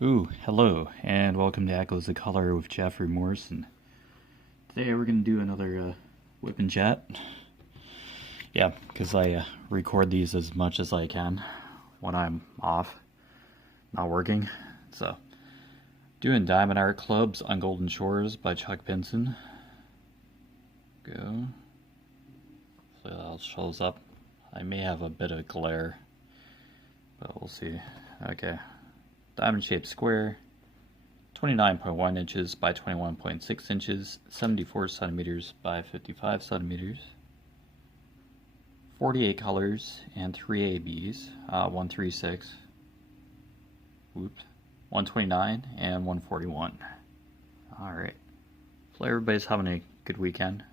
Ooh, hello, and welcome to Echoes of Color with Jefferey Morrison. Today we're going to do another whip and chat. Yeah, because I record these as much as I can when I'm off, not working. So, doing Diamond Art Clubs on Golden Shores by Chuck Pinson. Go. So that all shows up. I may have a bit of glare, but we'll see. Okay. Diamond shaped square, 29.1 inches by 21.6 inches, 74 centimeters by 55 centimeters, 48 colors and 3 ABs, 136, whoops, 129 and 141. Alright, so everybody's having a good weekend.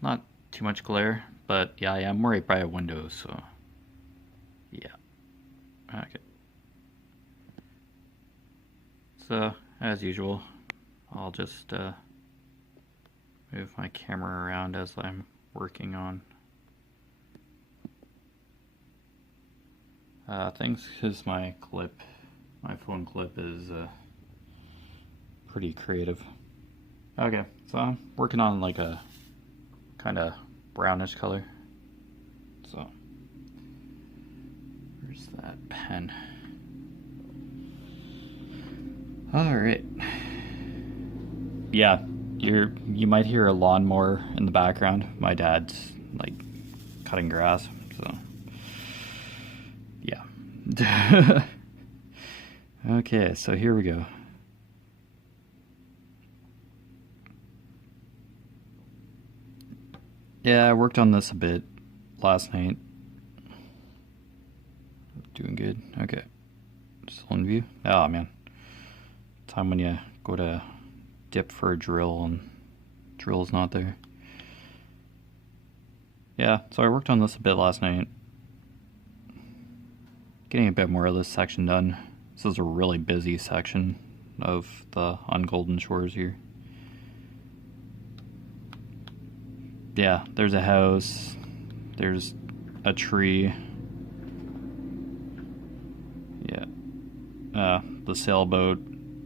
Not too much glare, but yeah, I am right by a window, so yeah. Okay. So, as usual, I'll just move my camera around as I'm working on things, because my phone clip is pretty creative. Okay, so I'm working on like a kind of brownish color. So, where's that pen? Alright. Yeah, you might hear a lawnmower in the background. My dad's like cutting grass, so yeah. Okay, so here we go. Yeah, I worked on this a bit last night. Doing good. Okay. Still in view? Oh man. Time when you go to dip for a drill and drill's not there. Yeah, so I worked on this a bit last night. Getting a bit more of this section done. This is a really busy section of the on Golden Shores here. Yeah, there's a house, there's a tree. Yeah. The sailboat,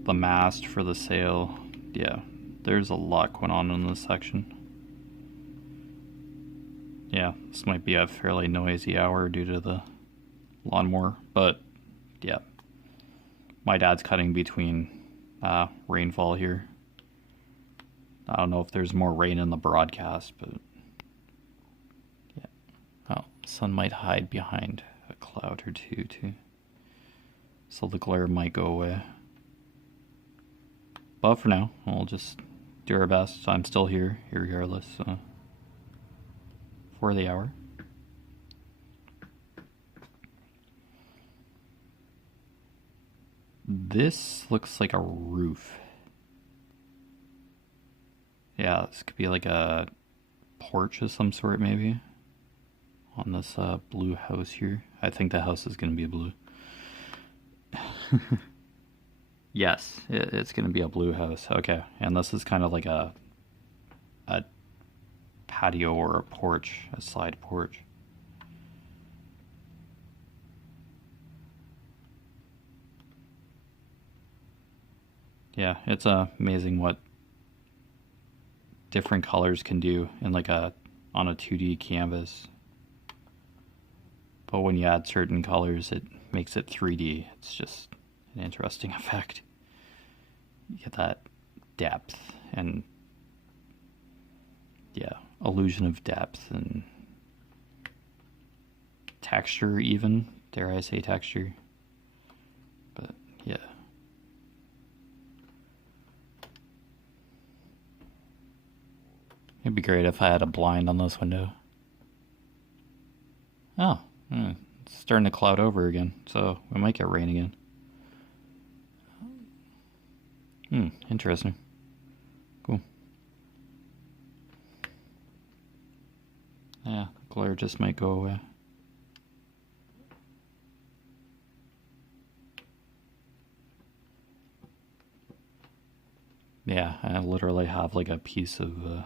the mast for the sail. Yeah, there's a lot going on in this section. Yeah, this might be a fairly noisy hour due to the lawnmower, but yeah. My dad's cutting between rainfall here. I don't know if there's more rain in the broadcast, but yeah. Oh, sun might hide behind a cloud or two, too. So the glare might go away. But for now, we'll just do our best. I'm still here, regardless, for the hour. This looks like a roof. Yeah, this could be like a porch of some sort, maybe, on this blue house here. I think the house is going to be blue. Yes, it's going to be a blue house. Okay, and this is kind of like a patio or a porch, a side porch. Yeah, it's amazing what different colors can do in like on a 2D canvas. But when you add certain colors, it makes it 3D. It's just an interesting effect. You get that depth and yeah, illusion of depth and texture, even, dare I say texture. But yeah. It'd be great if I had a blind on this window. Oh, it's starting to cloud over again, so we might get rain again. Interesting. Cool. Yeah, the glare just might go away. Yeah, I literally have like a piece of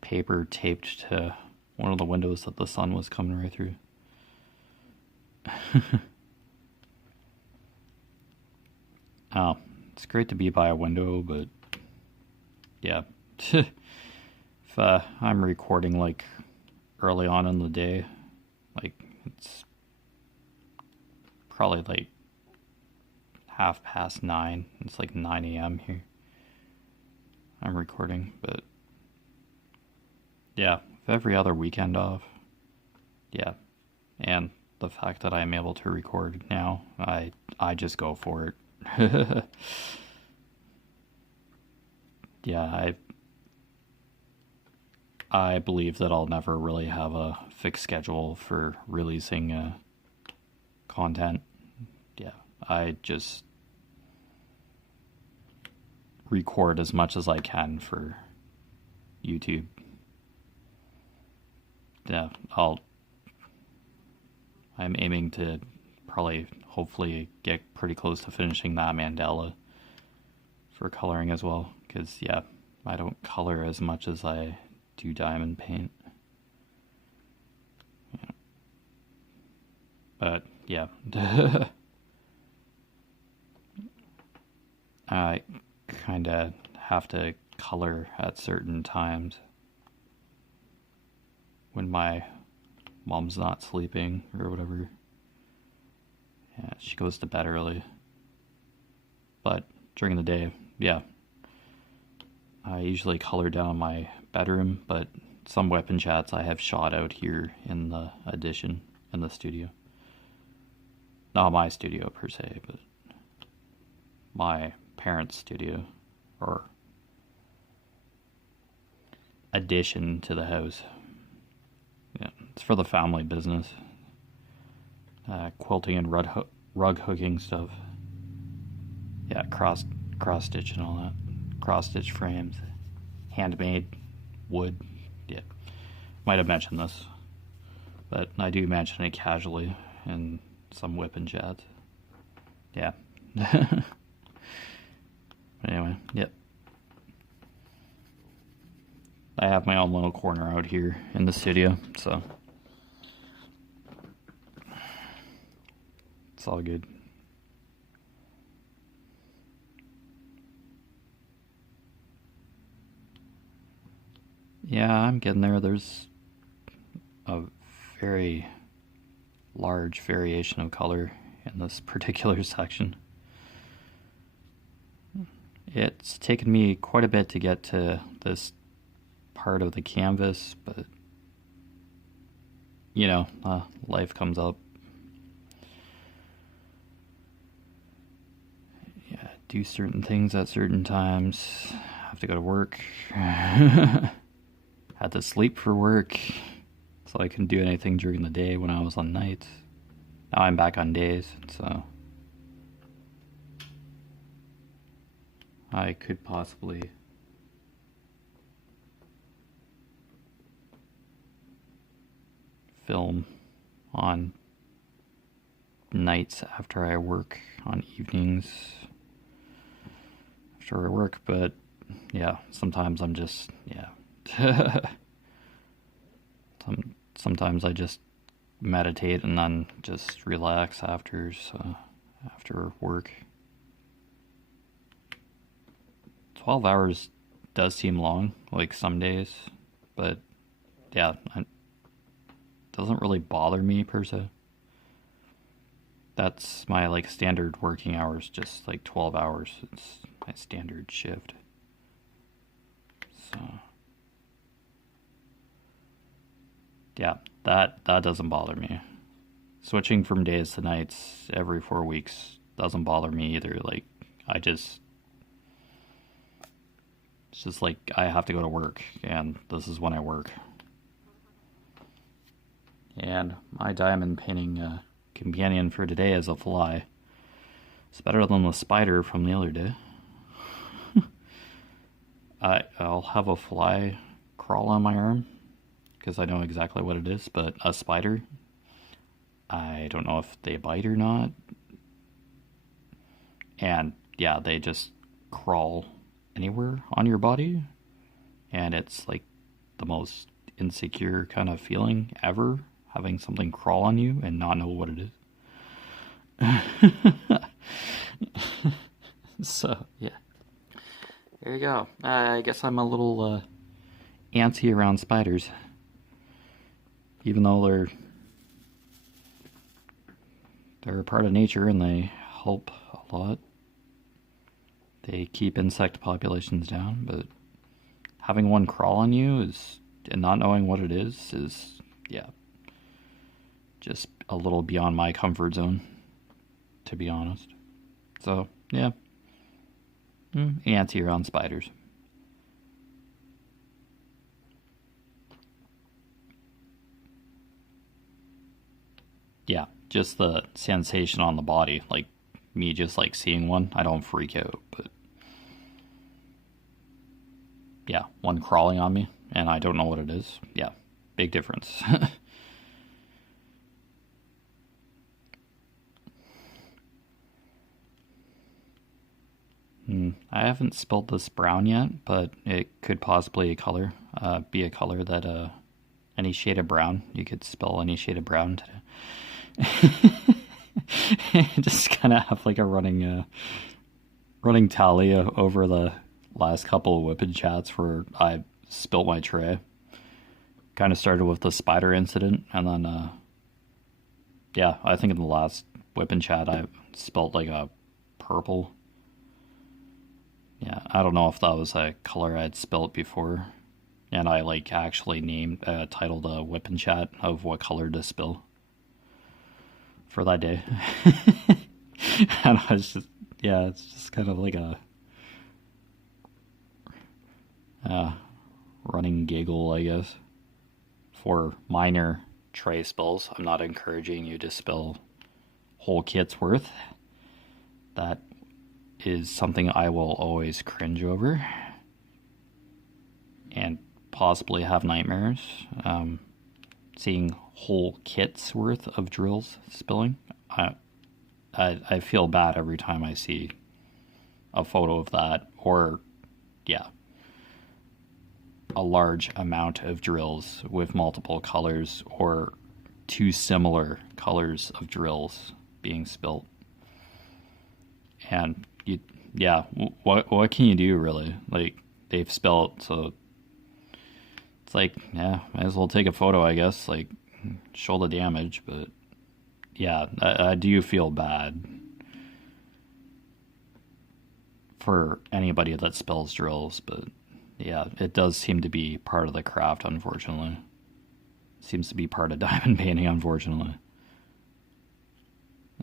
paper taped to one of the windows that the sun was coming right through. Oh, it's great to be by a window, but yeah. If I'm recording like early on in the day, like it's probably like 9:30. It's like 9 a.m. here. I'm recording, but yeah, if every other weekend off, yeah, and the fact that I'm able to record now, I just go for it. Yeah, I believe that I'll never really have a fixed schedule for releasing content. Yeah, I just record as much as I can for YouTube. Yeah, I'm aiming to probably, hopefully, get pretty close to finishing that mandala for coloring as well. Because, yeah, I don't color as much as I do diamond paint. Yeah. But, yeah. I kind of have to color at certain times when my mom's not sleeping or whatever. Yeah, she goes to bed early. But during the day, yeah, I usually color down in my bedroom, but some weapon chats I have shot out here in the addition, in the studio. Not my studio per se, but my parents' studio, or addition to the house. Yeah, it's for the family business. Quilting and rug hooking stuff. Yeah, cross stitch and all that. Cross stitch frames, handmade wood. Yeah, might have mentioned this, but I do mention it casually in some whipping chats. Yeah. Anyway, yep. I have my own little corner out here in the studio, so it's all good. Yeah, I'm getting there. There's a very large variation of color in this particular section. It's taken me quite a bit to get to this part of the canvas, but you know, life comes up. Yeah, do certain things at certain times. Have to go to work. Had to sleep for work, so I couldn't do anything during the day when I was on nights. Now I'm back on days, so I could possibly film on nights after I work, on evenings after I work, but yeah, sometimes I'm just, yeah. Sometimes I just meditate and then just relax after work. 12 hours does seem long, like some days, but yeah, it doesn't really bother me per se. That's my like standard working hours, just like 12 hours. It's my standard shift. So yeah, that doesn't bother me. Switching from days to nights every 4 weeks doesn't bother me either. Like, it's just like I have to go to work, and this is when I work. And my diamond painting companion for today is a fly. It's better than the spider from the other day. I'll have a fly crawl on my arm, because I know exactly what it is, but a spider, I don't know if they bite or not. And yeah, they just crawl anywhere on your body, and it's like the most insecure kind of feeling ever, having something crawl on you and not know what it is. So, yeah. There you go. I guess I'm a little antsy around spiders. Even though they're a part of nature and they help a lot. They keep insect populations down, but having one crawl on you and not knowing what it is, yeah, just a little beyond my comfort zone, to be honest. So, yeah. Antsy around spiders. Yeah, just the sensation on the body, like me just like seeing one, I don't freak out, but yeah, one crawling on me and I don't know what it is. Yeah, big difference. I haven't spilled this brown yet, but it could possibly be a color that any shade of brown. You could spill any shade of brown today. Just kind of have like a running tally over the last couple of whipping chats where I spilt my tray. Kind of started with the spider incident, and then yeah, I think in the last whipping chat I spilt like a purple. Yeah, I don't know if that was a color I'd spilt before, and I like actually titled a whipping chat of what color to spill for that day. And I was just, yeah, it's just kind of like a running giggle, I guess, for minor tray spills. I'm not encouraging you to spill whole kits worth. That is something I will always cringe over and possibly have nightmares. Seeing whole kits worth of drills spilling, I feel bad every time I see a photo of that, or yeah, a large amount of drills with multiple colors or two similar colors of drills being spilled. And yeah, what can you do really? Like, they've spilled, so it's like, yeah, might as well take a photo, I guess, like show the damage. But yeah, I do feel bad for anybody that spills drills, but yeah, it does seem to be part of the craft, unfortunately. It seems to be part of diamond painting, unfortunately.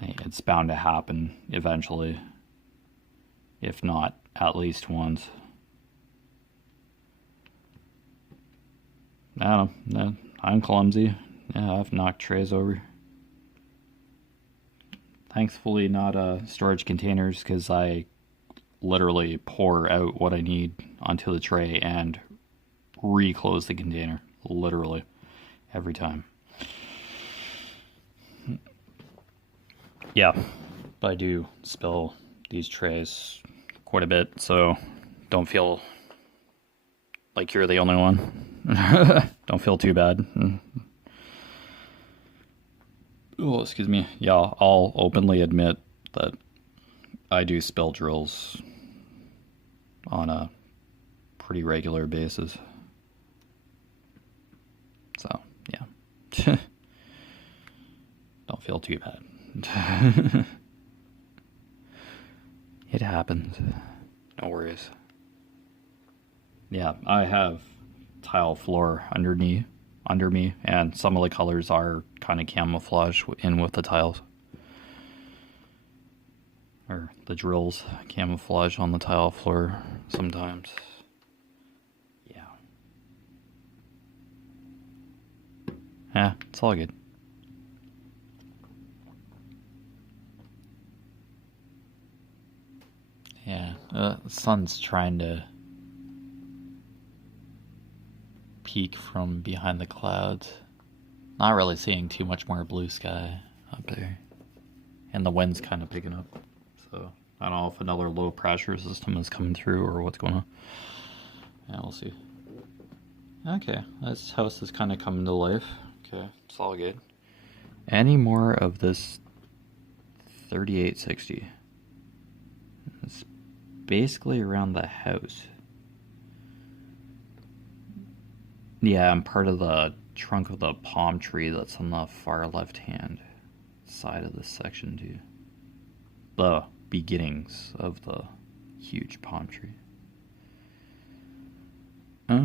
It's bound to happen eventually, if not at least once. I don't know. I'm clumsy. Yeah, I've knocked trays over. Thankfully not storage containers, because I literally pour out what I need onto the tray and re-close the container. Literally. Every time. Yeah, but I do spill these trays quite a bit, so don't feel like you're the only one. Don't feel too bad. Oh, excuse me. Yeah, I'll openly admit that I do spill drills on a pretty regular basis. So, yeah. Don't feel too bad. It happens. No worries. Yeah, I have tile floor under me, and some of the colors are kind of camouflage in with the tiles. Or the drills camouflage on the tile floor sometimes. Yeah. Yeah, it's all good. Yeah, the sun's trying to peek from behind the clouds. Not really seeing too much more blue sky up there. And the wind's kind of picking up. So, I don't know if another low pressure system is coming through or what's going on. Yeah, we'll see. Okay, this house is kind of coming to life. Okay, it's all good. Any more of this 3860? This basically around the house. Yeah, I'm part of the trunk of the palm tree that's on the far left-hand side of this section, too. The beginnings of the huge palm tree. Yeah,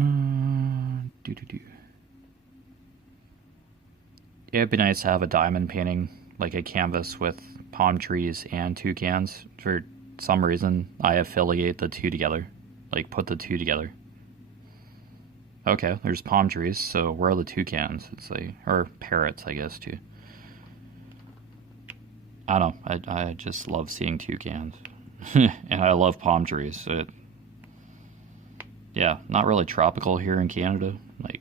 it'd be nice to have a diamond painting, like a canvas with palm trees and toucans. For some reason, I affiliate the two together. Like, put the two together. Okay, there's palm trees, so where are the toucans? It's like, or parrots, I guess, too. I don't know, I just love seeing toucans. And I love palm trees. Yeah, not really tropical here in Canada. Like,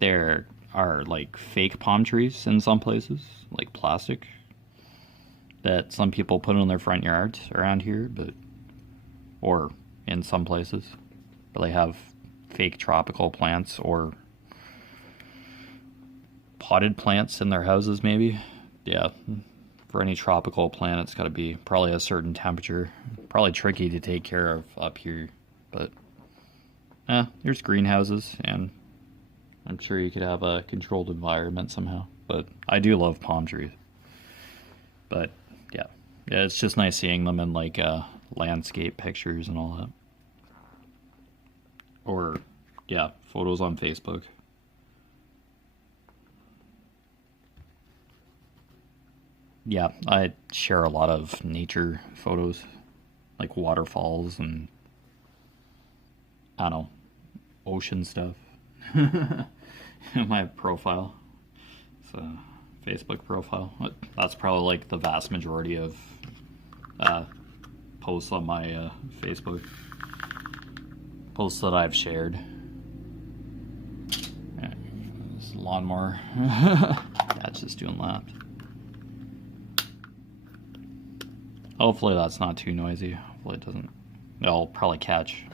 there are, like, fake palm trees in some places, like plastic, that some people put in their front yards around here, or in some places. But they have fake tropical plants or potted plants in their houses, maybe. Yeah, for any tropical plant, it's got to be probably a certain temperature. Probably tricky to take care of up here, but there's greenhouses, and I'm sure you could have a controlled environment somehow. But I do love palm trees. But yeah, it's just nice seeing them in like landscape pictures and all that. Or, yeah, photos on Facebook. Yeah, I share a lot of nature photos, like waterfalls and, I don't know, ocean stuff. My profile. It's a Facebook profile. That's probably like the vast majority of posts on my Facebook. Posts that I've shared. Yeah, this lawnmower. Yeah, it's just doing laps. Hopefully that's not too noisy. Hopefully it doesn't. It'll probably catch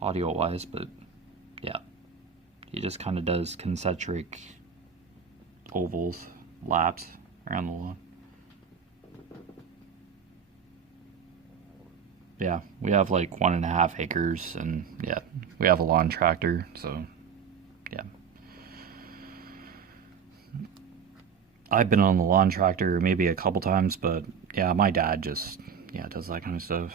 audio wise, but yeah. He just kind of does concentric ovals, laps around the lawn. Yeah, we have like 1.5 acres, and yeah, we have a lawn tractor, so yeah. I've been on the lawn tractor maybe a couple times, but yeah, my dad just, does that kind of stuff.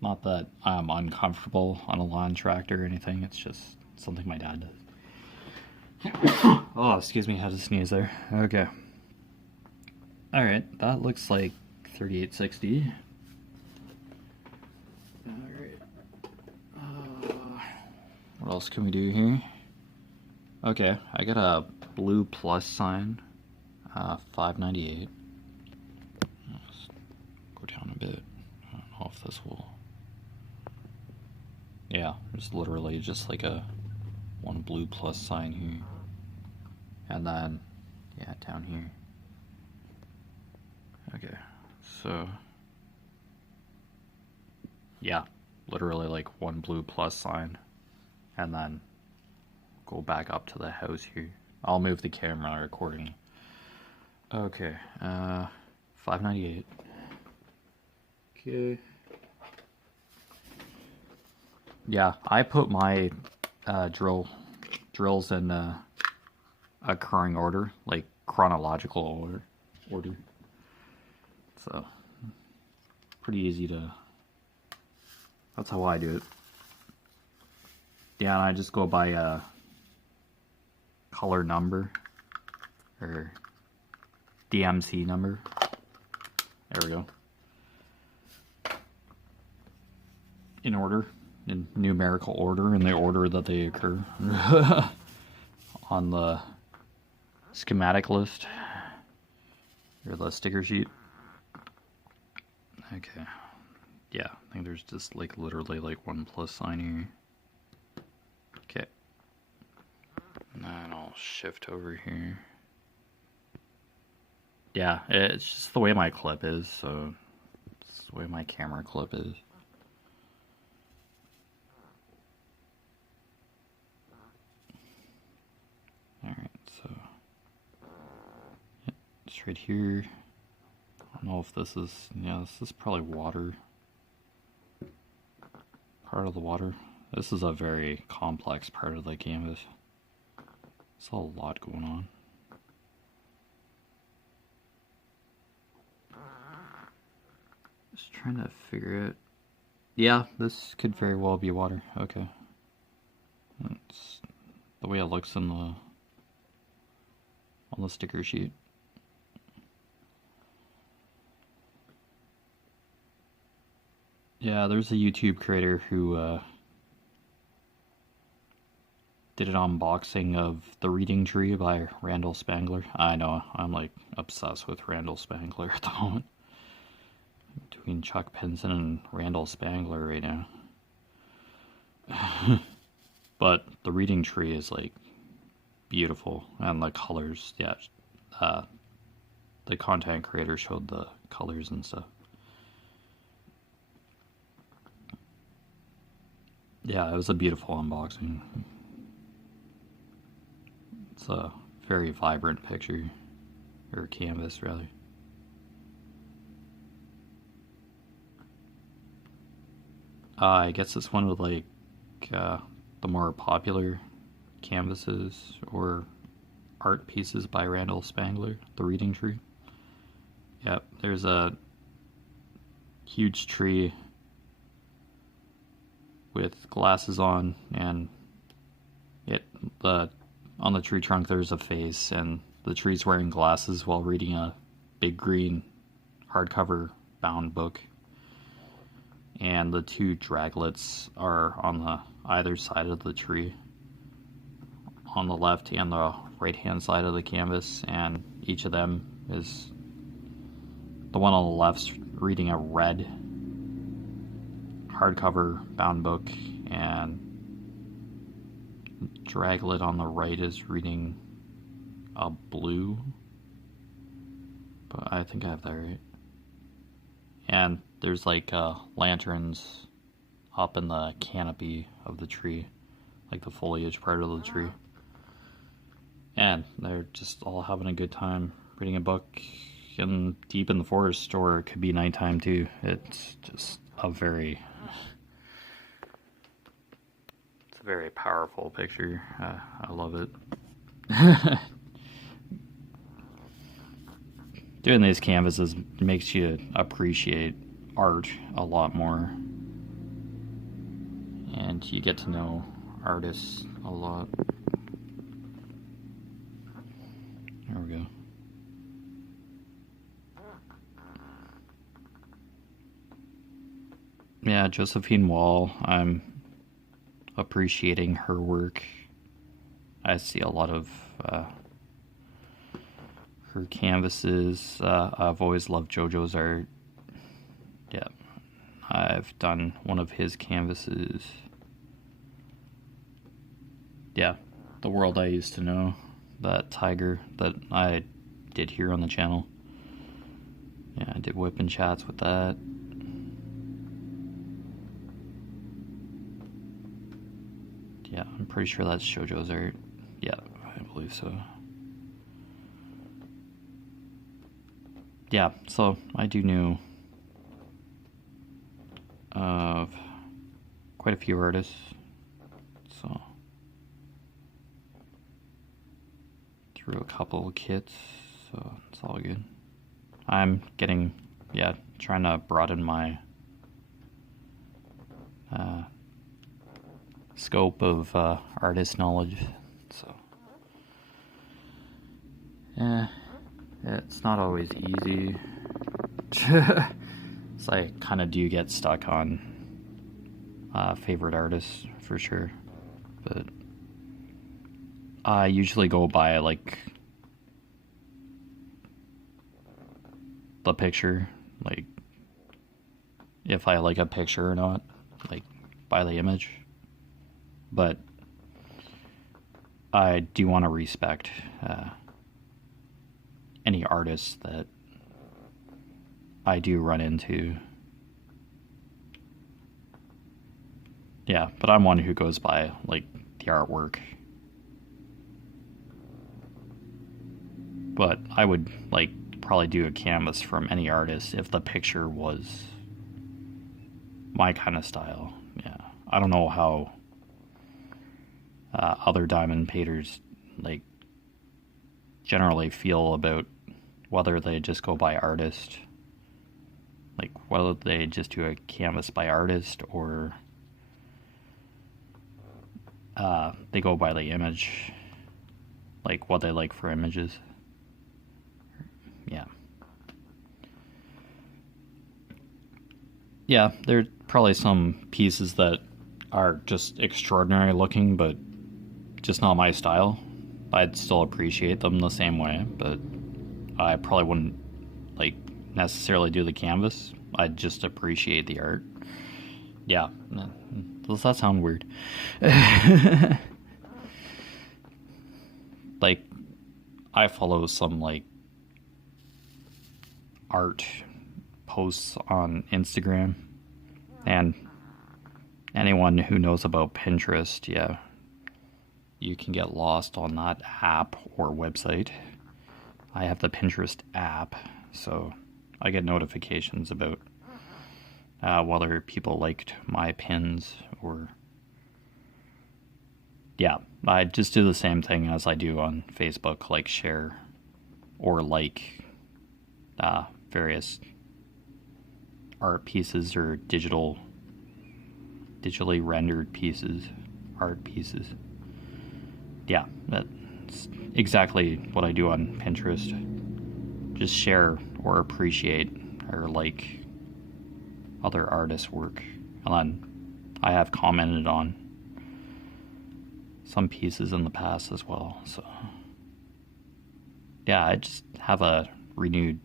Not that I'm uncomfortable on a lawn tractor or anything, it's just something my dad does. Oh, excuse me, had to sneeze there. Okay. Alright, that looks like 3860. Alright. What else can we do here? Okay, I got a blue plus sign. 598. Let's go down a bit. I don't know if this will... Yeah, there's literally just like a one blue plus sign here. And then, yeah, down here. Okay, so... Yeah, literally like one blue plus sign. And then go back up to the house here. I'll move the camera accordingly. Okay, 598. Okay. Yeah, I put my drills in occurring order, like chronological order. So, pretty easy to... That's how I do it. Yeah, and I just go by a color number, or DMC number. There we go. In order, in numerical order, in the order that they occur on the schematic list, or the sticker sheet. Okay. Yeah, I think there's just like literally like one plus sign here. Okay. And then I'll shift over here. Yeah, it's just the way my clip is, so it's the way my camera clip is. Just right here. I don't know if this is, yeah, this is probably water. Part of the water. This is a very complex part of the canvas. There's a lot going on. Just trying to figure it. Yeah, this could very well be water. Okay. That's the way it looks on the sticker sheet. Yeah, there's a YouTube creator who did an unboxing of The Reading Tree by Randall Spangler. I know, I'm like obsessed with Randall Spangler at the moment. Between Chuck Pinson and Randall Spangler right now. But The Reading Tree is like beautiful, and the colors, yeah, the content creator showed the colors and stuff. Yeah, it was a beautiful unboxing. It's a very vibrant picture, or canvas rather. I guess this one with like the more popular canvases or art pieces by Randall Spangler, The Reading Tree. Yep, there's a huge tree with glasses on, and on the tree trunk there's a face, and the tree's wearing glasses while reading a big green hardcover bound book. And the two draglets are on the either side of the tree, on the left and the right hand side of the canvas, and each of them is, the one on the left's reading a red hardcover bound book, and draglet on the right is reading a blue, but I think I have that right. And there's like lanterns up in the canopy of the tree, like the foliage part of the tree. And they're just all having a good time reading a book deep in the forest, or it could be nighttime too. It's just a very powerful picture. I love it. Doing these canvases makes you appreciate art a lot more, and you get to know artists a lot. There we go. Yeah, Josephine Wall, I'm appreciating her work. I see a lot of her canvases. I've always loved JoJo's art. Yeah, I've done one of his canvases. Yeah, The World I Used to Know, that tiger that I did here on the channel. Yeah, I did WIP and chats with that. Yeah, I'm pretty sure that's JoJo's art. Yeah, I believe so. Yeah, so I do know of quite a few artists, so through a couple of kits, so it's all good. I'm getting, trying to broaden my scope of artist knowledge, so yeah, it's not always easy. So I kind of do get stuck on favorite artists for sure, but I usually go by like the picture, like if I like a picture or not, like by the image. But I do want to respect any artists that I do run into. Yeah, but I'm one who goes by like the artwork. But I would like probably do a canvas from any artist if the picture was my kind of style. Yeah, I don't know how other diamond painters like generally feel about whether they just go by artist, like whether they just do a canvas by artist or they go by the image, like what they like for images. Yeah. Yeah, there's probably some pieces that are just extraordinary looking, but just not my style. I'd still appreciate them the same way, but I probably wouldn't like necessarily do the canvas. I'd just appreciate the art. Yeah. Does that sound weird? Like, I follow some like art posts on Instagram, and anyone who knows about Pinterest, yeah, you can get lost on that app or website. I have the Pinterest app, so I get notifications about whether people liked my pins or... Yeah, I just do the same thing as I do on Facebook, like share or like various art pieces or digitally rendered pieces, art pieces. Yeah, that's exactly what I do on Pinterest. Just share or appreciate or like other artists' work. And then I have commented on some pieces in the past as well. So yeah, I just have a renewed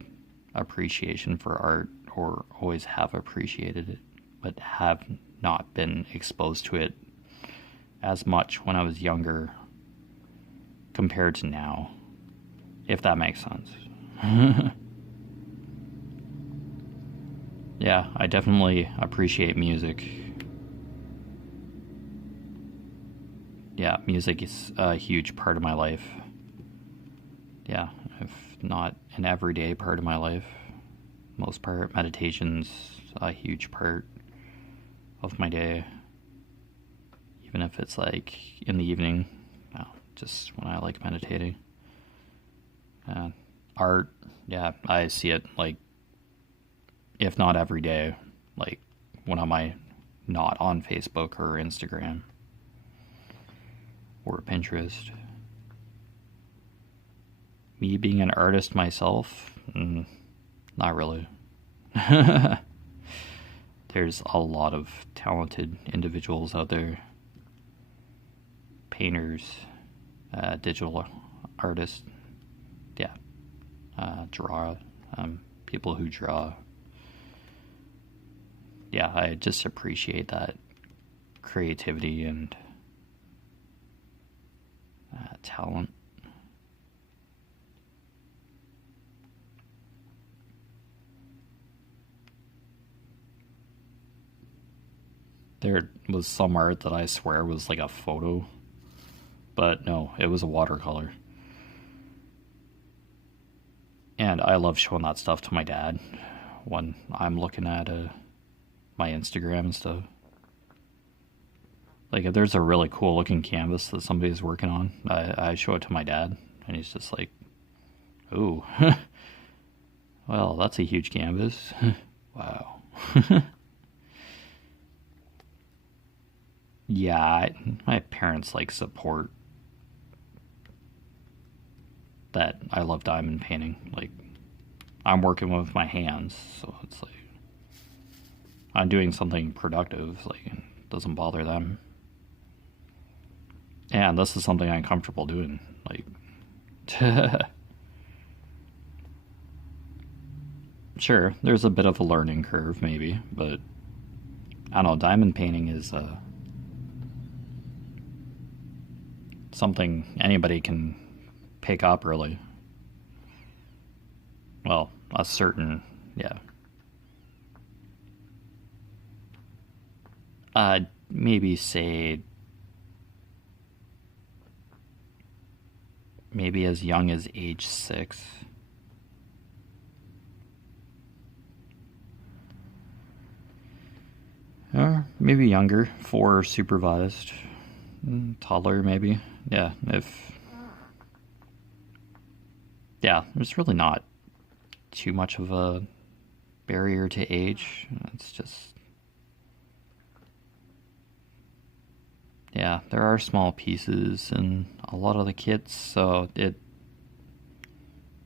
appreciation for art, or always have appreciated it, but have not been exposed to it as much when I was younger compared to now, if that makes sense. Yeah, I definitely appreciate music. Yeah, music is a huge part of my life. Yeah, if not an everyday part of my life. Most part, meditation's a huge part of my day. Even if it's like in the evening, just when I like meditating. Art, yeah, I see it like, if not every day, like when am I not on Facebook or Instagram or Pinterest. Me being an artist myself, not really. There's a lot of talented individuals out there. Painters, digital artists, yeah, people who draw. Yeah, I just appreciate that creativity and talent. There was some art that I swear was like a photo, but no, it was a watercolor. And I love showing that stuff to my dad when I'm looking at my Instagram and stuff. Like, if there's a really cool looking canvas that somebody's working on, I show it to my dad, and he's just like, ooh, well, that's a huge canvas. Wow. Yeah, my parents like support that I love diamond painting. Like, I'm working with my hands, so it's like I'm doing something productive. Like, it doesn't bother them. And this is something I'm comfortable doing. Like, sure, there's a bit of a learning curve, maybe, but I don't know. Diamond painting is something anybody can pick up really. Well, a certain, yeah. Maybe say, maybe as young as age 6. maybe younger, 4 supervised, toddler maybe. Yeah, there's really not too much of a barrier to age. It's just, yeah, there are small pieces in a lot of the kits, so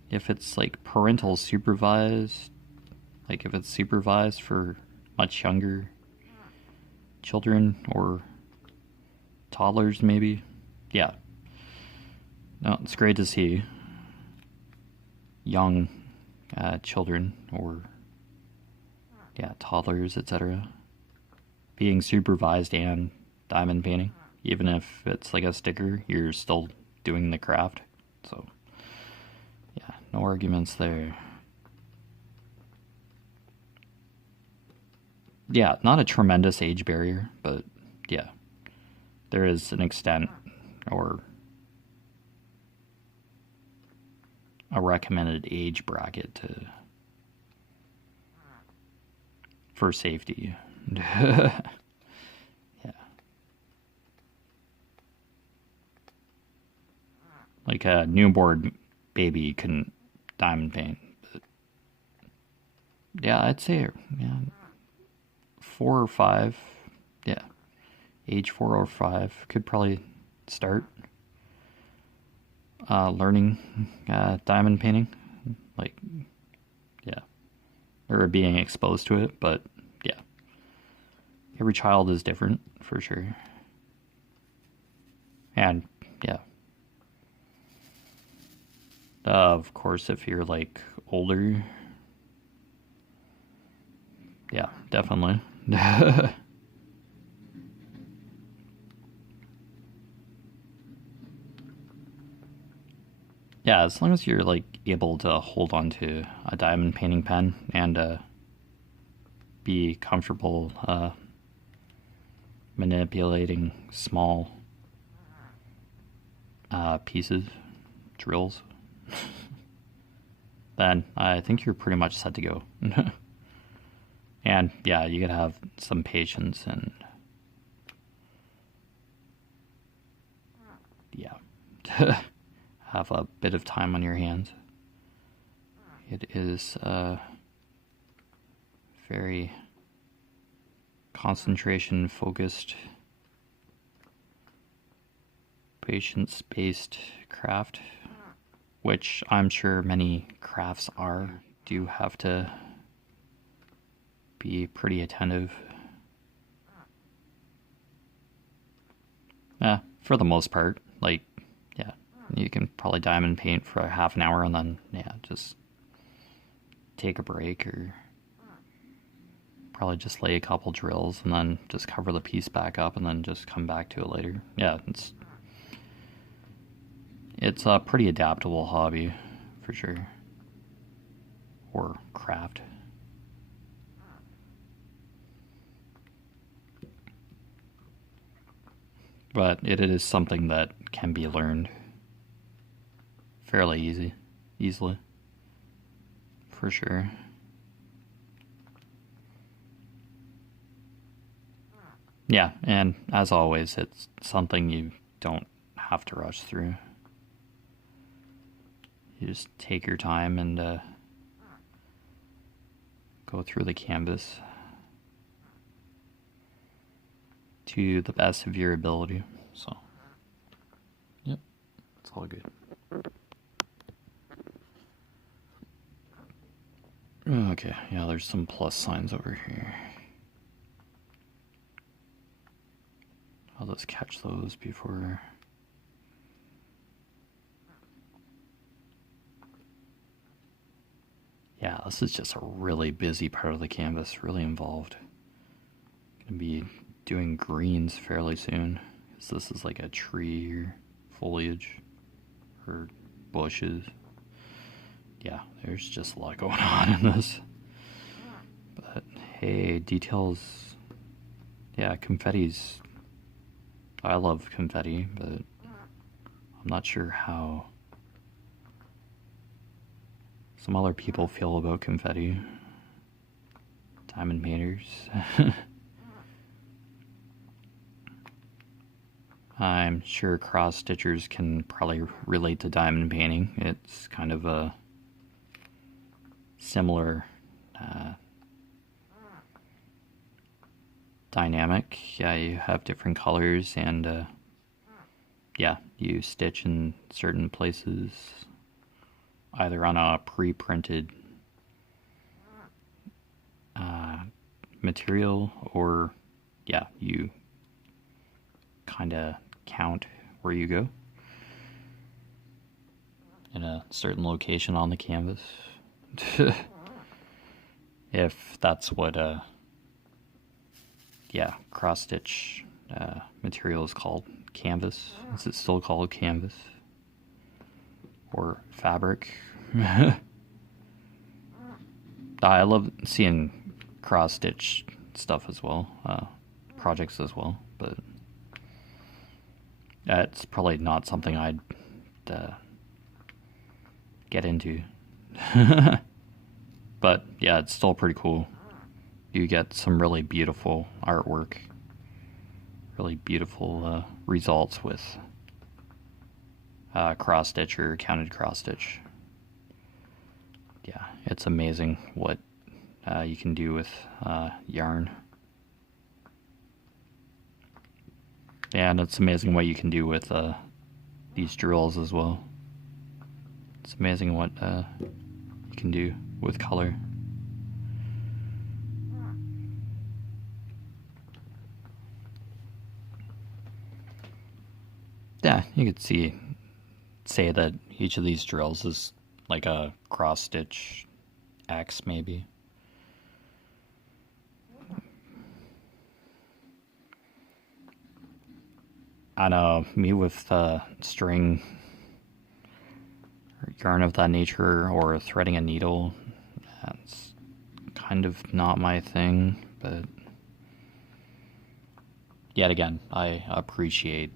if it's like parental supervised, like if it's supervised for much younger children or toddlers maybe, yeah. No, it's great to see young children or toddlers, etc. being supervised and diamond painting. Even if it's like a sticker, you're still doing the craft. So yeah, no arguments there. Yeah, not a tremendous age barrier, but yeah, there is an extent or a recommended age bracket for safety. Yeah. Like a newborn baby couldn't diamond paint. But yeah, I'd say 4 or 5. Yeah. Age 4 or 5 could probably start learning diamond painting, like, yeah, or being exposed to it. But yeah, every child is different for sure. And yeah, of course, if you're like older, yeah, definitely. Yeah, as long as you're like able to hold on to a diamond painting pen and be comfortable manipulating small pieces, drills, then I think you're pretty much set to go. And yeah, you gotta have some patience and yeah. Have a bit of time on your hands. It is very concentration focused, patience-based craft, which I'm sure many crafts are. Do have to be pretty attentive. For the most part, like, yeah, you can probably diamond paint for a half an hour and then, yeah, just take a break, or probably just lay a couple drills and then just cover the piece back up and then just come back to it later. Yeah, it's a pretty adaptable hobby, for sure. Or craft. But it is something that can be learned fairly easily, for sure. Yeah, and as always, it's something you don't have to rush through. You just take your time and go through the canvas to the best of your ability. So, yep, it's all good. Okay, yeah, there's some plus signs over here. I'll just catch those before. Yeah, this is just a really busy part of the canvas, really involved. Gonna be doing greens fairly soon, because this is like a tree or foliage or bushes. Yeah, there's just a lot going on in this. But hey, details. Yeah, confetti's. I love confetti, but I'm not sure how some other people feel about confetti. Diamond painters. I'm sure cross stitchers can probably relate to diamond painting. It's kind of a similar dynamic. Yeah, you have different colors, and yeah, you stitch in certain places, either on a pre-printed material, or yeah, you kind of count where you go in a certain location on the canvas. If that's what yeah, cross stitch material is called. Canvas. Is it still called canvas or fabric? I love seeing cross stitch stuff as well, projects as well, but it's probably not something I'd get into. But yeah, it's still pretty cool. You get some really beautiful artwork, really beautiful results with cross stitch or counted cross stitch. Yeah, it's amazing what you can do with yarn. And it's amazing what you can do with these drills as well. It's amazing what you can do with color. Yeah, you could say that each of these drills is like a cross stitch X maybe. I know, me with string or yarn of that nature, or threading a needle, that's kind of not my thing, but yet again, I appreciate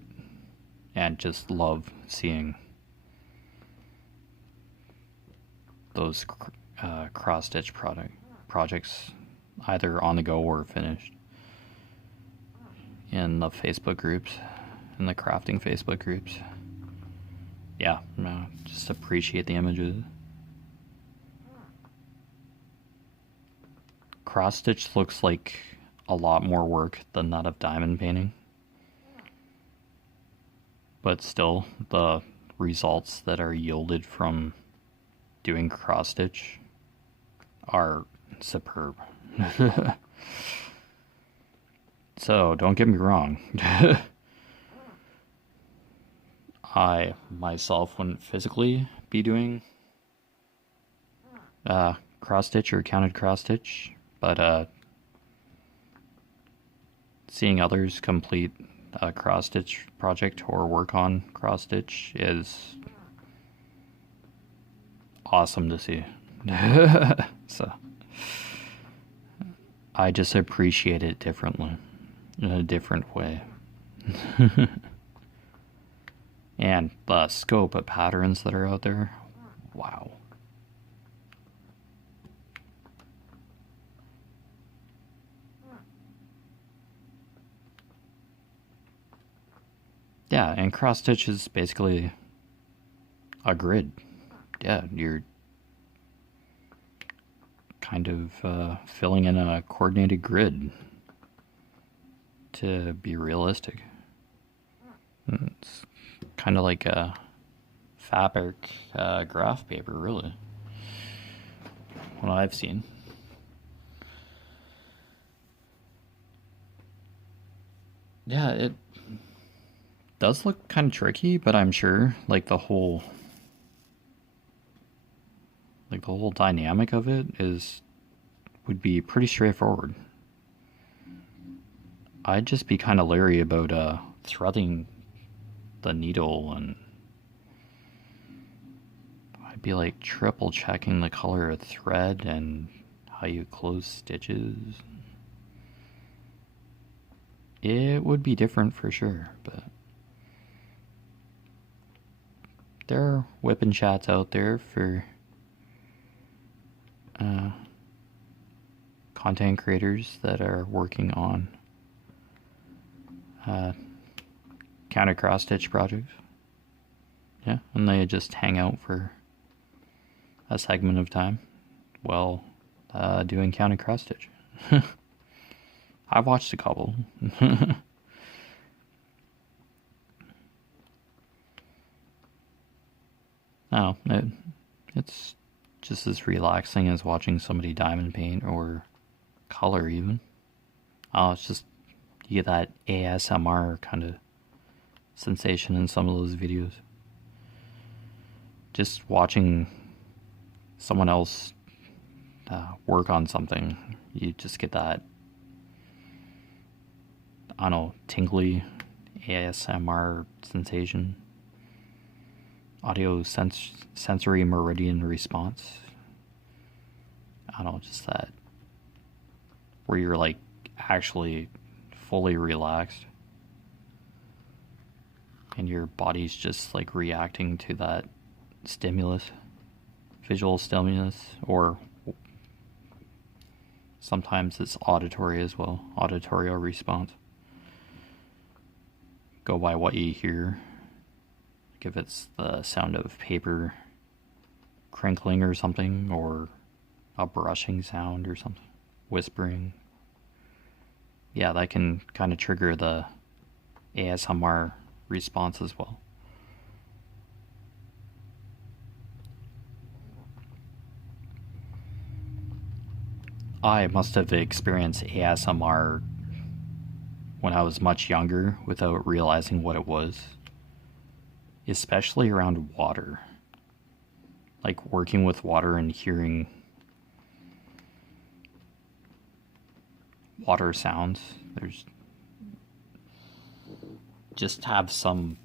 and just love seeing those cross-stitch projects either on the go or finished in the Facebook groups, in the crafting Facebook groups. Yeah, no, just appreciate the images. Cross-stitch looks like a lot more work than that of diamond painting, but still, the results that are yielded from doing cross stitch are superb. So don't get me wrong. I myself wouldn't physically be doing cross stitch or counted cross stitch, but seeing others complete a cross stitch project or work on cross stitch is awesome to see. So I just appreciate it differently, in a different way. And the scope of patterns that are out there, wow. Yeah, and cross stitch is basically a grid. Yeah, you're kind of filling in a coordinated grid to be realistic. It's kind of like a fabric graph paper, really, what I've seen. Yeah, it does look kind of tricky, but I'm sure like the whole dynamic of it would be pretty straightforward. I'd just be kind of leery about threading the needle, and I'd be like triple checking the color of thread and how you close stitches. It would be different for sure, but there are WIP and chats out there for content creators that are working on counter cross stitch projects. Yeah, and they just hang out for a segment of time while doing counter cross stitch. I've watched a couple. Oh, it's just as relaxing as watching somebody diamond paint or color even. Oh, it's just, you get that ASMR kind of sensation in some of those videos. Just watching someone else work on something, you just get that, I don't know, tingly ASMR sensation. Audio sensory meridian response. I don't know, just that, where you're like actually fully relaxed and your body's just like reacting to that stimulus, visual stimulus, or sometimes it's auditory as well, auditory response. Go by what you hear. Like if it's the sound of paper crinkling or something, or a brushing sound or something, whispering. Yeah, that can kind of trigger the ASMR response as well. I must have experienced ASMR when I was much younger without realizing what it was, especially around water. Like working with water and hearing water sounds. There's just have some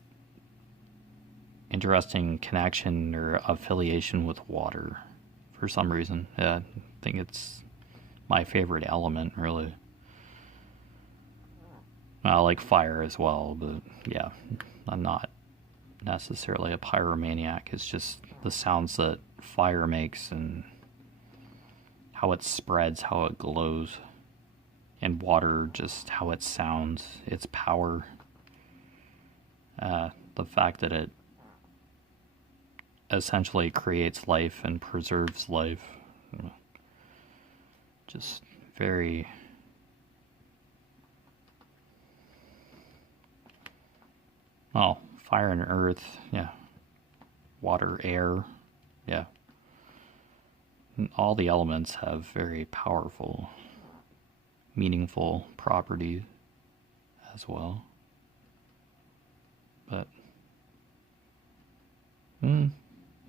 interesting connection or affiliation with water for some reason. Yeah, I think it's my favorite element, really. I like fire as well, but yeah, I'm not necessarily a pyromaniac. It's just the sounds that fire makes and how it spreads, how it glows, and water, just how it sounds, its power, the fact that it essentially creates life and preserves life. Just very fire and earth, yeah. Water, air, yeah. And all the elements have very powerful, meaningful properties as well. But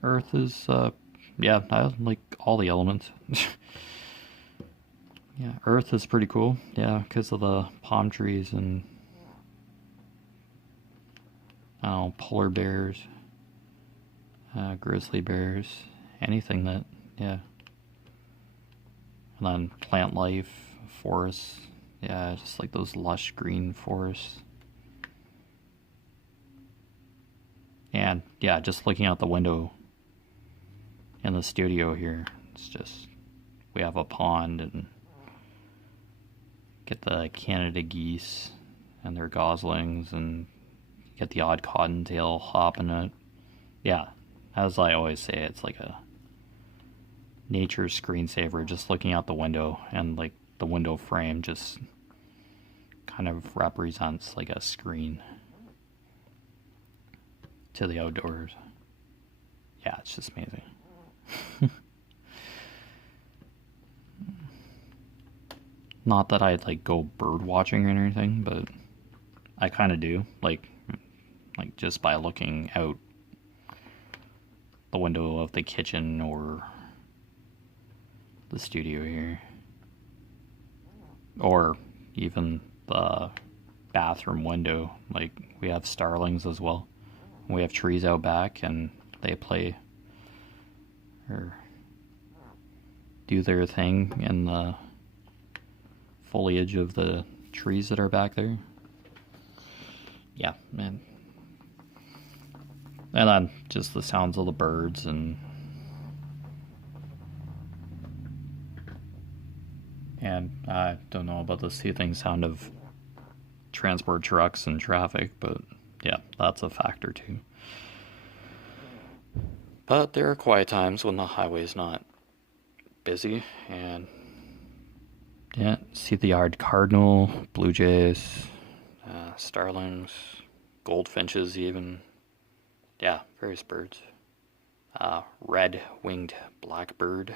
earth is, yeah, I like all the elements. Yeah, earth is pretty cool, yeah, because of the palm trees and, I don't know, polar bears, grizzly bears, anything that, yeah. And then plant life, forests, yeah, just like those lush green forests. And yeah, just looking out the window in the studio here, it's just, we have a pond and get the Canada geese and their goslings and get the odd cottontail hopping it. Yeah, as I always say, it's like a nature screensaver, just looking out the window, and like the window frame just kind of represents like a screen to the outdoors. Yeah, it's just amazing. Not that I'd like go bird watching or anything, but I kind of do, like just by looking out the window of the kitchen or the studio here, or even the bathroom window. Like, we have starlings as well. We have trees out back, and they play or do their thing in the foliage of the trees that are back there. Yeah, man. And then just the sounds of the birds and I don't know about the soothing sound of transport trucks and traffic, but yeah, that's a factor too. But there are quiet times when the highway's not busy, and yeah, see the yard cardinal, blue jays, starlings, goldfinches even. Yeah, various birds. Red-winged blackbird,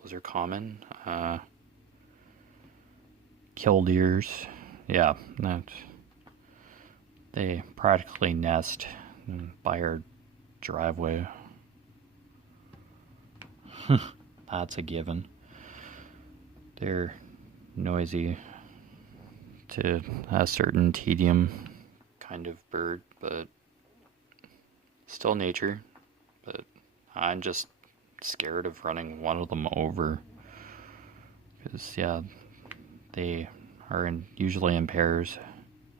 those are common. Killdeers, yeah, they practically nest by our driveway. That's a given. They're noisy to a certain tedium kind of bird, but still nature. But I'm just scared of running one of them over. Because, yeah, they are usually in pairs,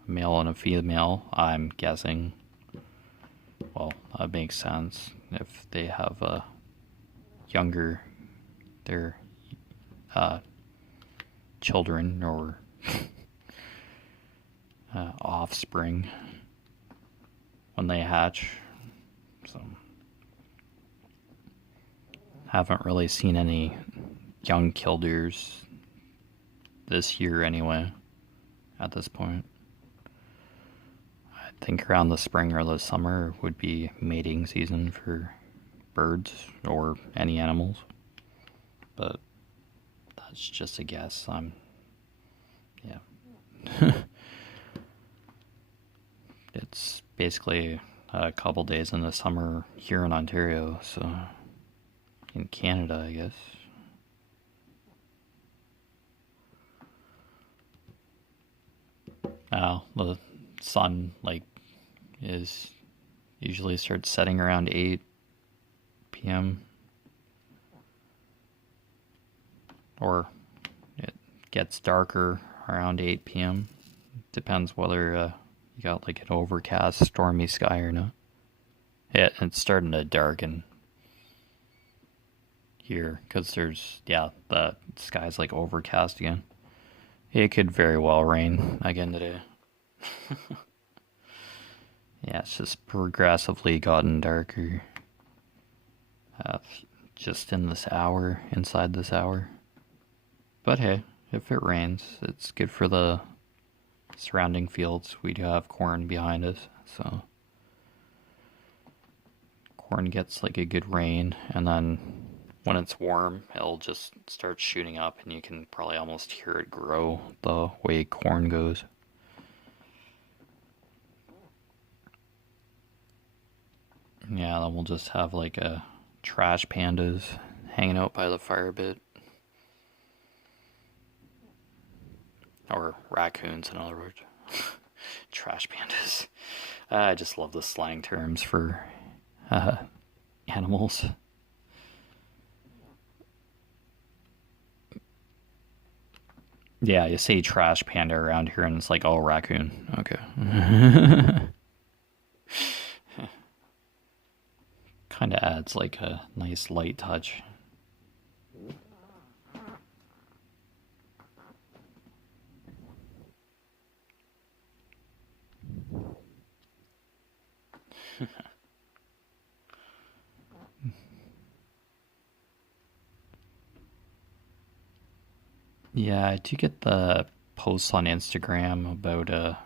a male and a female, I'm guessing. Well, that makes sense. If they have a younger, their children or offspring when they hatch. So, haven't really seen any young killdeers this year anyway, at this point. I think around the spring or the summer would be mating season for birds or any animals. But that's just a guess. Yeah. It's basically a couple days in the summer here in Ontario, so in Canada, I guess. The sun is usually starts setting around 8 p.m. or it gets darker around 8 p.m. Depends whether you got an overcast, stormy sky or not. Yeah, it's starting to darken here because the sky's overcast again. It could very well rain again today. Yeah, it's just progressively gotten darker. Just inside this hour. But hey, if it rains, it's good for the surrounding fields. We do have corn behind us, so corn gets a good rain, and then when it's warm, it'll just start shooting up, and you can probably almost hear it grow the way corn goes. Yeah, then we'll just have a trash pandas hanging out by the fire pit. Or raccoons, in other words. Trash pandas. I just love the slang terms for animals. Yeah, you say trash panda around here and it's oh, raccoon. Okay. Kind of adds a nice light touch. Yeah, I do get the posts on Instagram about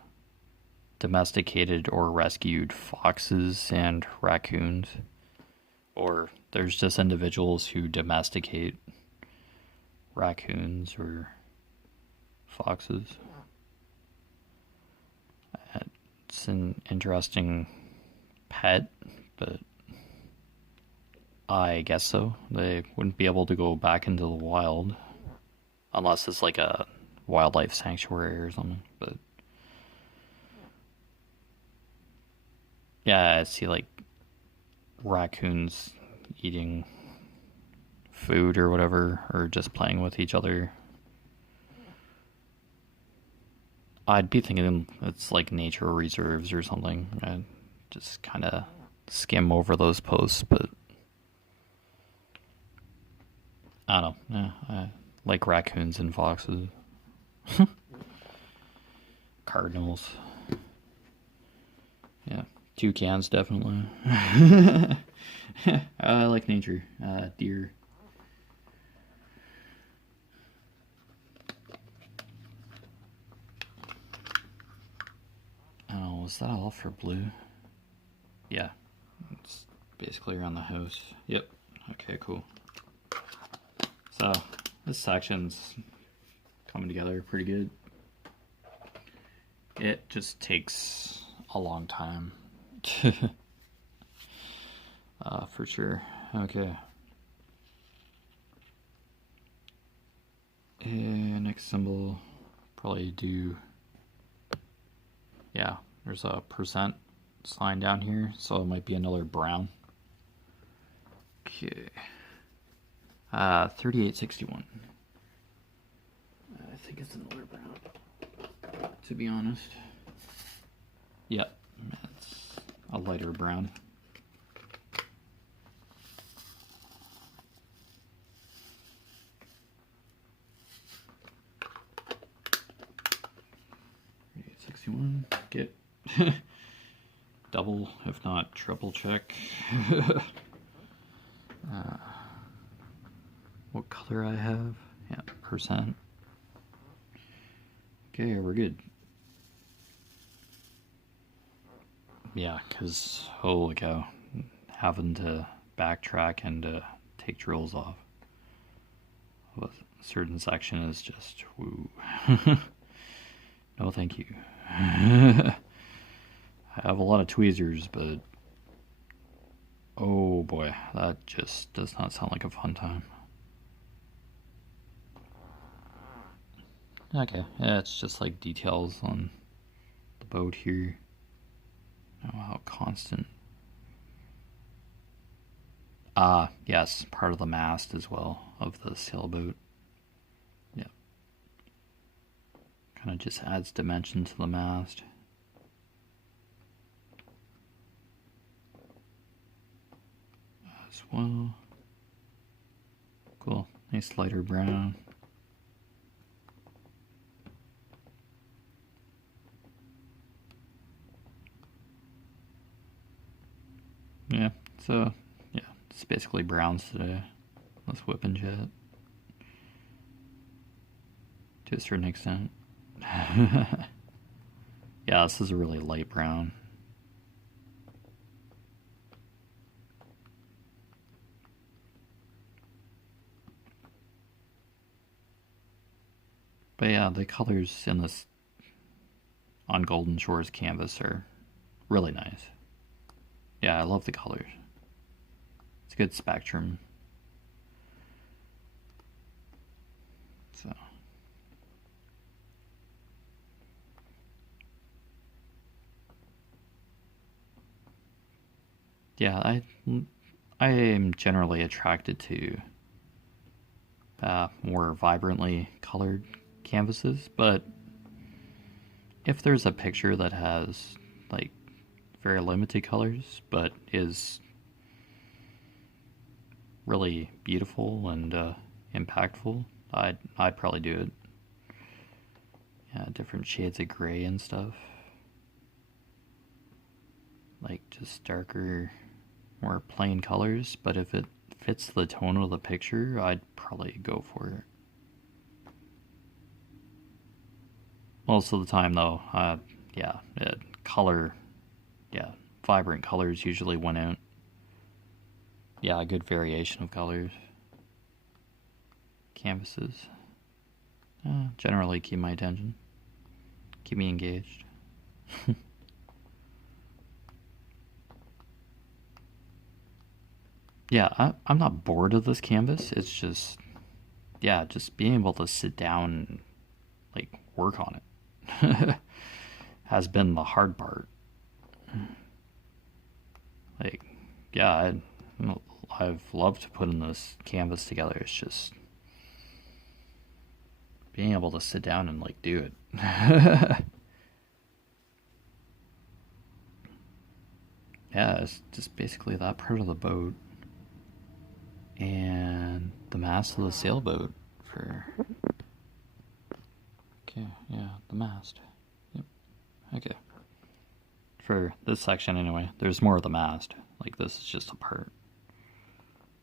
domesticated or rescued foxes and raccoons. Or there's just individuals who domesticate raccoons or foxes. It's an interesting pet, but I guess so. They wouldn't be able to go back into the wild unless it's a wildlife sanctuary or something. But yeah, I see raccoons eating food or whatever, or just playing with each other. I'd be thinking it's nature reserves or something. I'd just kind of skim over those posts, but I don't know. Yeah, I like raccoons and foxes. Cardinals. Toucans, definitely. I like nature. Deer. Oh, was that all for blue? Yeah. It's basically around the house. Yep. Okay, cool. So, this section's coming together pretty good. It just takes a long time. For sure. Okay. And next symbol, probably do, yeah, there's a percent sign down here, so it might be another brown. Okay. 3861. I think it's another brown, to be honest. Yep, it's a lighter brown. Get double, if not triple check. What color I have? Yeah, percent. Okay, we're good. Yeah, because holy cow, having to backtrack and take drills off with a certain section is just woo. No, thank you. I have a lot of tweezers, but oh boy, that just does not sound like a fun time. Okay, yeah, it's just like details on the boat here. Oh, how constant. Yes, part of the mast as well of the sailboat. Yeah. Kind of just adds dimension to the mast. As well. Cool. Nice lighter brown. Yeah, so yeah, it's basically browns today. Let's whip and jet. To a certain extent. Yeah, this is a really light brown. But yeah, the colors in this on Golden Shores canvas are really nice. Yeah, I love the colors. It's a good spectrum. So yeah, I am generally attracted to more vibrantly colored canvases, but if there's a picture that has like very limited colors but is really beautiful and impactful, I'd probably do it. Yeah, different shades of gray and stuff, like just darker, more plain colors. But if it fits the tone of the picture, I'd probably go for it. Most of the time, though, color, vibrant colors usually win out. Yeah, a good variation of colors. Canvases generally keep my attention, keep me engaged. Yeah, I'm not bored of this canvas. It's just, yeah, just being able to sit down and like work on it has been the hard part. Like, yeah, I've loved putting this canvas together. It's just being able to sit down and like do it. Yeah, it's just basically that part of the boat and the mast of the sailboat for. Okay, yeah, the mast. Yep. Okay. for this section anyway. There's more of the mast. Like, this is just a part.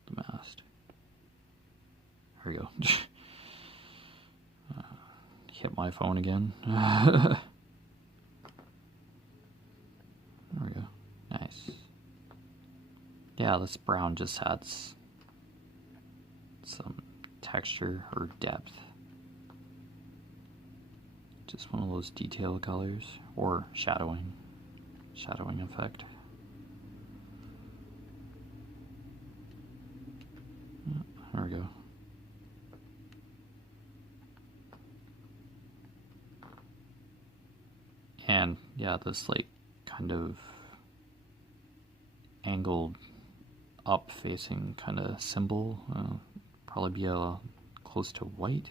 The mast. There we go. Hit my phone again. There we go. Nice. Yeah, this brown just adds some texture or depth. Just one of those detail colors, or shadowing effect. There we go. And yeah, this like kind of angled up facing kind of symbol, probably be close to white,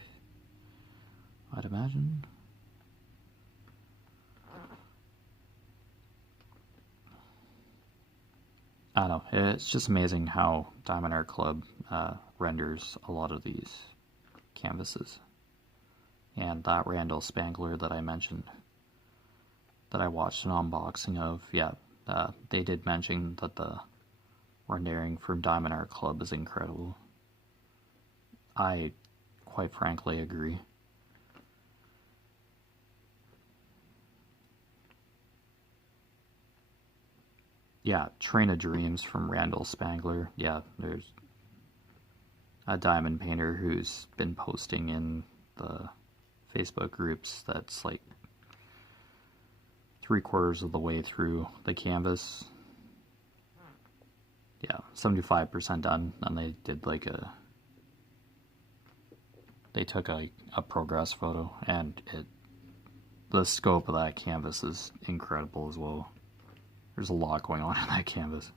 I'd imagine. I don't know, it's just amazing how Diamond Art Club renders a lot of these canvases. And that Randall Spangler that I mentioned, that I watched an unboxing of, yeah, they did mention that the rendering from Diamond Art Club is incredible. I quite frankly agree. Yeah, Train of Dreams from Randall Spangler. Yeah, there's a diamond painter who's been posting in the Facebook groups that's like 3/4 of the way through the canvas. Yeah, 75% done, and they did like they took a progress photo, and the scope of that canvas is incredible as well. There's a lot going on in that canvas.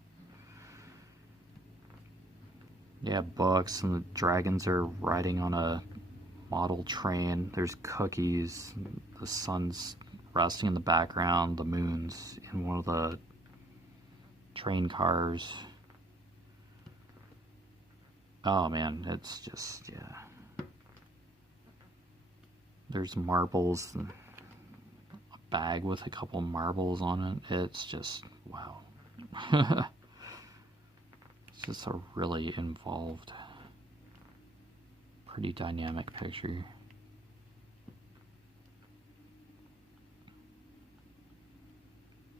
Yeah, books, and the dragons are riding on a model train. There's cookies, the sun's resting in the background, the moon's in one of the train cars. Oh man, it's just, yeah. There's marbles, and a bag with a couple marbles on it. It's just, wow. It's just a really involved, pretty dynamic picture.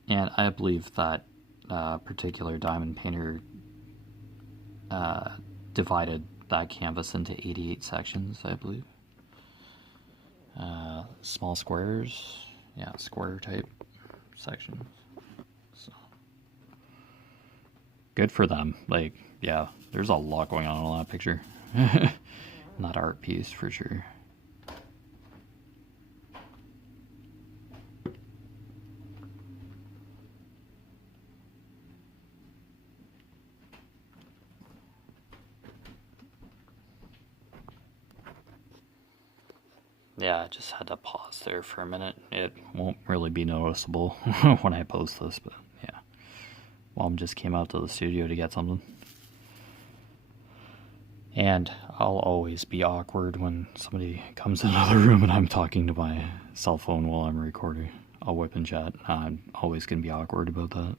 And I believe that particular diamond painter divided that canvas into 88 sections, I believe. Small squares, yeah, square type sections. So good for them. Like, yeah, there's a lot going on in that picture. That art piece for sure. Yeah, I just had to pause there for a minute. It won't really be noticeable when I post this, but yeah. Mom just came out to the studio to get something. And I'll always be awkward when somebody comes into the room and I'm talking to my cell phone while I'm recording. I'll whip and chat. I'm always going to be awkward about that.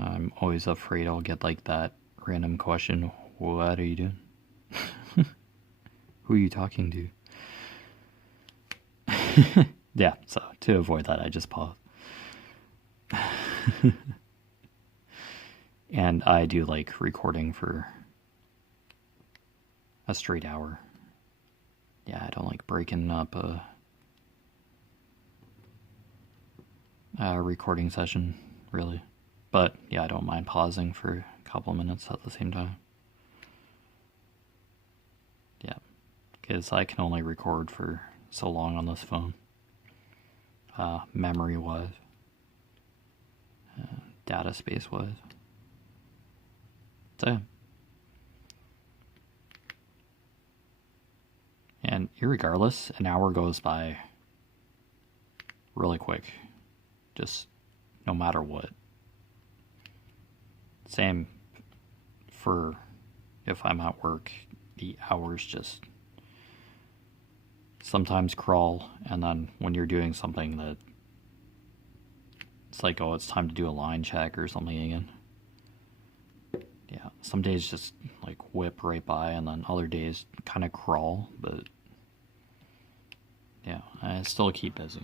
I'm always afraid I'll get like that random question, what are you doing? Who are you talking to? Yeah, so to avoid that, I just pause. And I do like recording for a straight hour. Yeah, I don't like breaking up a recording session, really. But yeah, I don't mind pausing for a couple of minutes at the same time. Yeah, because I can only record for so long on this phone, memory-wise, data space-wise. So, yeah. And irregardless, an hour goes by really quick, just no matter what. Same for if I'm at work, the hours just sometimes crawl, and then when you're doing something that it's like, oh, it's time to do a line check or something again. Yeah, some days just like whip right by, and then other days kind of crawl, but yeah, I still keep busy.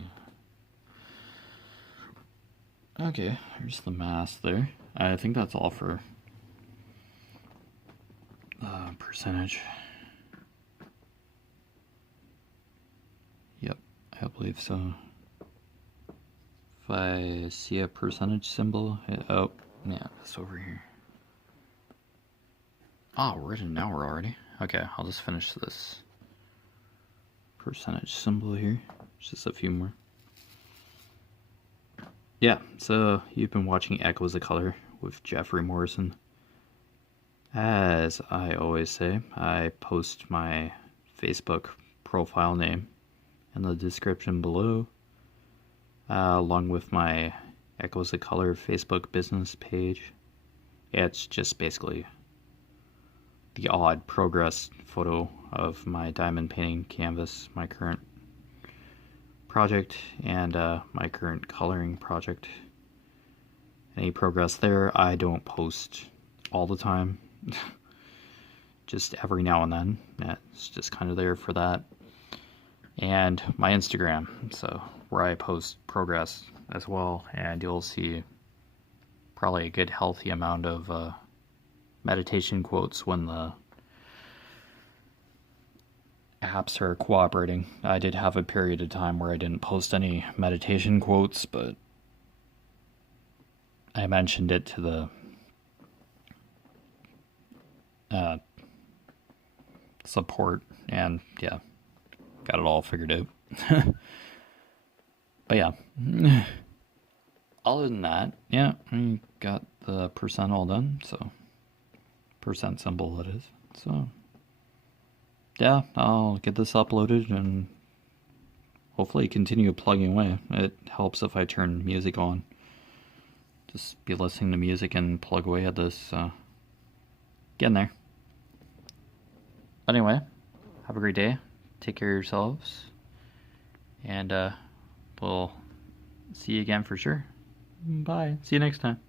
Okay, here's the mass there. I think that's all for percentage. Yep, I believe so. If I see a percentage symbol, oh, yeah, it's over here. Oh, we're at an hour already. Okay, I'll just finish this percentage symbol here. Just a few more. Yeah, so you've been watching Echoes of Color with Jeffery Morrison. As I always say, I post my Facebook profile name in the description below, along with my Echoes of Color Facebook business page. Yeah, it's just basically the odd progress photo of my diamond painting canvas, my current project, and my current coloring project. Any progress there, I don't post all the time. Just every now and then. Yeah, it's just kind of there for that. And my Instagram, so where I post progress as well, and you'll see probably a good healthy amount of meditation quotes when the apps are cooperating. I did have a period of time where I didn't post any meditation quotes, but I mentioned it to the support, and yeah, got it all figured out. But yeah, other than that, yeah, I got the percent all done, so percent symbol that is. So yeah, I'll get this uploaded and hopefully continue plugging away. It helps if I turn music on. Just be listening to music and plug away at this. Getting there. But anyway, have a great day. Take care of yourselves. And we'll see you again for sure. Bye. See you next time.